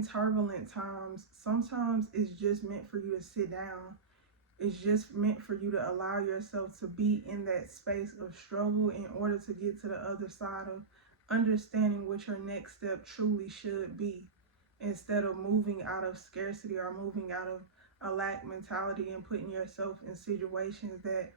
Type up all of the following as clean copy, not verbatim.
in turbulent times, sometimes it's just meant for you to sit down. It's just meant for you to allow yourself to be in that space of struggle in order to get to the other side of understanding what your next step truly should be, instead of moving out of scarcity or moving out of a lack mentality and putting yourself in situations that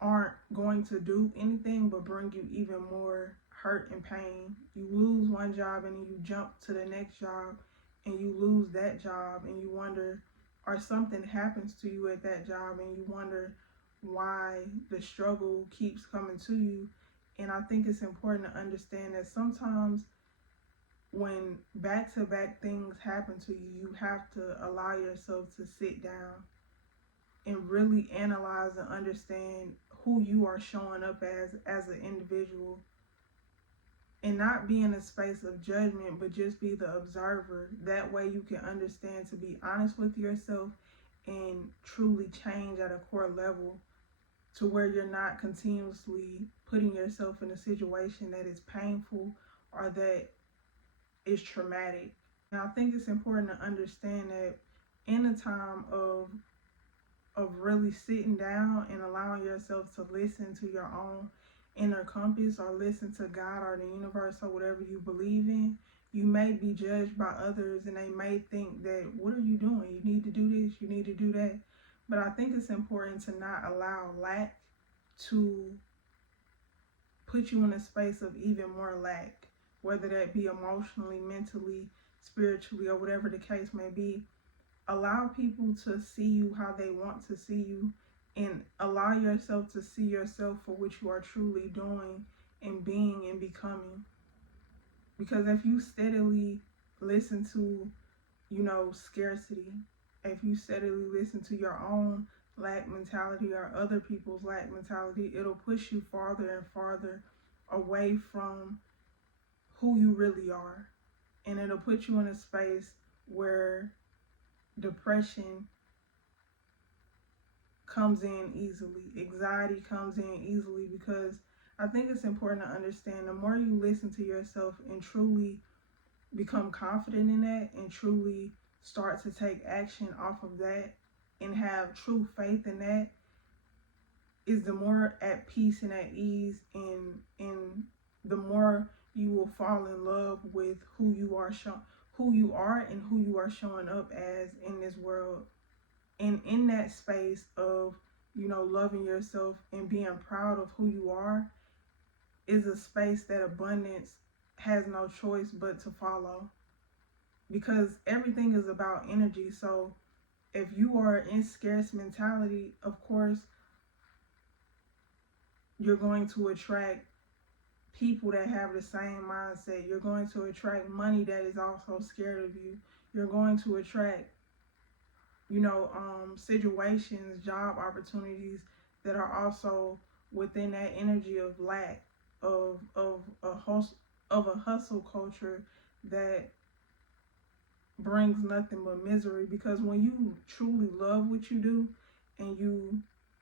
aren't going to do anything but bring you even more hurt and pain. You lose one job and then you jump to the next job and you lose that job and you wonder, or something happens to you at that job and you wonder why the struggle keeps coming to you. And I think it's important to understand that sometimes when back-to-back things happen to you, you have to allow yourself to sit down and really analyze and understand who you are showing up as an individual, and not be in a space of judgment, but just be the observer. That way you can understand to be honest with yourself and truly change at a core level, to where you're not continuously putting yourself in a situation that is painful or that is traumatic. And I think it's important to understand that in a time of really sitting down and allowing yourself to listen to your own inner compass, or listen to God or the universe or whatever you believe in, you may be judged by others and they may think that, what are you doing? You need to do this, you need to do that. But I think it's important to not allow lack to put you in a space of even more lack, whether that be emotionally, mentally, spiritually, or whatever the case may be. Allow people to see you how they want to see you, and allow yourself to see yourself for what you are truly doing and being and becoming. Because if you steadily listen to, scarcity, if you steadily listen to your own lack mentality or other people's lack mentality, it'll push you farther and farther away from who you really are. And it'll put you in a space where depression comes in easily, anxiety comes in easily, because I think it's important to understand the more you listen to yourself and truly become confident in that and truly start to take action off of that and have true faith in that, is the more at peace and at ease, and the more you will fall in love with who you are and who you are showing up as in this world. And in that space of, loving yourself and being proud of who you are, is a space that abundance has no choice but to follow. Because everything is about energy. So if you are in scarce mentality, of course, you're going to attract people that have the same mindset. You're going to attract money that is also scared of you. You're going to attract, situations, job opportunities that are also within that energy of lack, of a hustle culture that brings nothing but misery. Because when you truly love what you do and you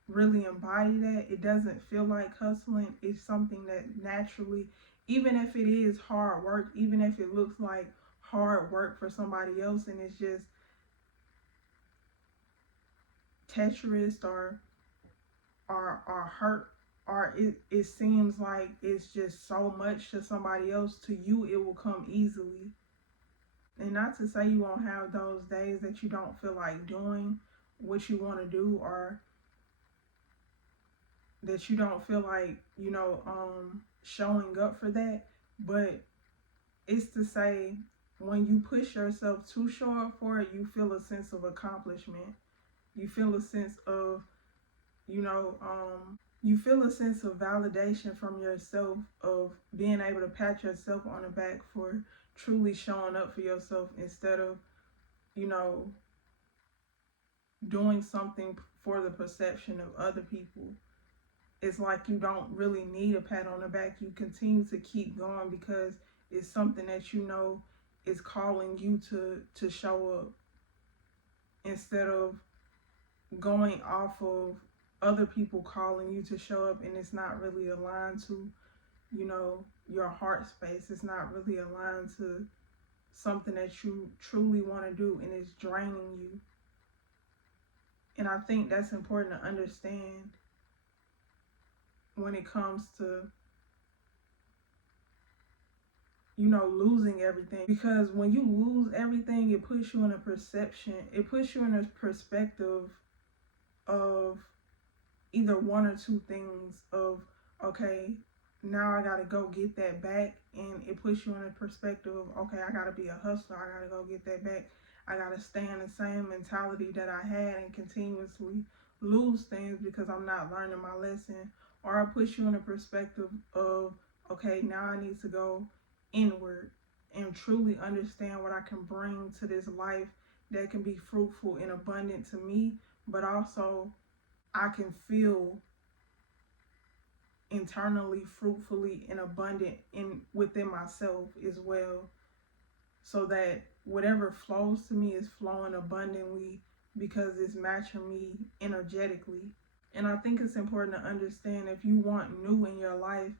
really embody that, it doesn't feel like hustling. It's something that naturally, even if it is hard work, even if it looks like hard work for somebody else and it's just treacherous or hurt, or it seems like it's just so much to somebody else, to you it will come easily. And not to say you won't have those days that you don't feel like doing what you want to do, or that you don't feel like, showing up for that. But it's to say, when you push yourself to show up for it, you feel a sense of accomplishment. You feel a sense of, you feel a sense of validation from yourself, of being able to pat yourself on the back for truly showing up for yourself, instead of, doing something for the perception of other people. It's like you don't really need a pat on the back. You continue to keep going because it's something that is calling you to show up, instead of going off of other people calling you to show up, and it's not really aligned to, your heart space. It's not really aligned to something that you truly want to do and it's draining you. And I think that's important to understand when it comes to, losing everything. Because when you lose everything, it puts you in a perspective of either one or two things of, okay, now I gotta go get that back, and it puts you in a perspective of, okay, I gotta be a hustler, I gotta go get that back, I gotta stay in the same mentality that I had and continuously lose things because I'm not learning my lesson. Or it puts you in a perspective of, okay, now I need to go inward and truly understand what I can bring to this life that can be fruitful and abundant to me, but also I can feel internally fruitfully and abundant within myself as well, so that whatever flows to me is flowing abundantly because it's matching me energetically. And I think it's important to understand, if you want new in your life,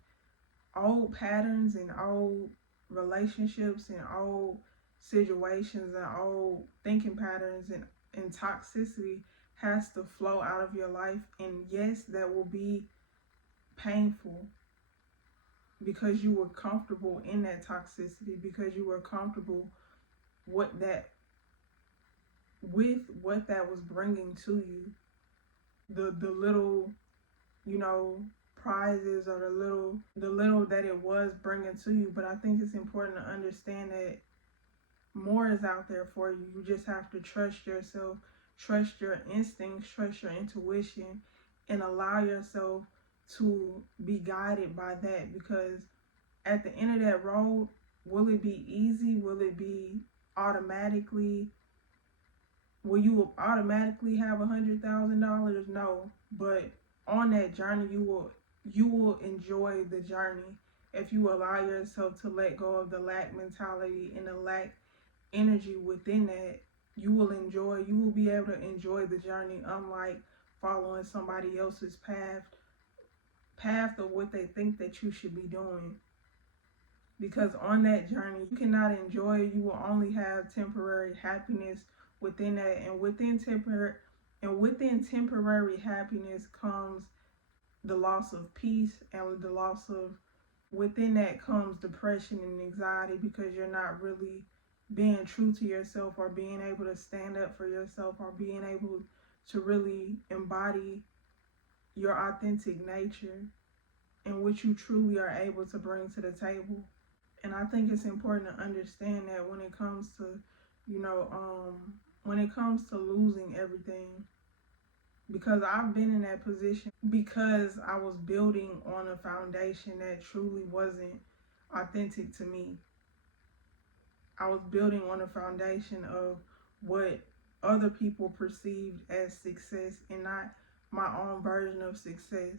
old patterns and old relationships and old situations and old thinking patterns and toxicity has to flow out of your life. And yes, that will be painful because you were comfortable in that toxicity, because you were comfortable with what that was bringing to you, the little, prizes, or the little that it was bringing to you. But I think it's important to understand that more is out there for you. You just have to trust yourself, trust your instincts, trust your intuition, and allow yourself to be guided by that. Because at the end of that road, will it be easy? Will it be automatically? Will you automatically have $100,000? No, but on that journey, you will enjoy the journey if you allow yourself to let go of the lack mentality and the lack energy within that. You will be able to enjoy the journey, unlike following somebody else's path of what they think that you should be doing. Because on that journey, you cannot enjoy it. You will only have temporary happiness within that, and within temporary happiness comes the loss of peace, and the loss of within that comes depression and anxiety, because you're not really being true to yourself, or being able to stand up for yourself, or being able to really embody your authentic nature and what you truly are able to bring to the table. And I think it's important to understand that when it comes to, when it comes to losing everything, because I've been in that position, because I was building on a foundation that truly wasn't authentic to me. I was building on a foundation of what other people perceived as success, and not my own version of success.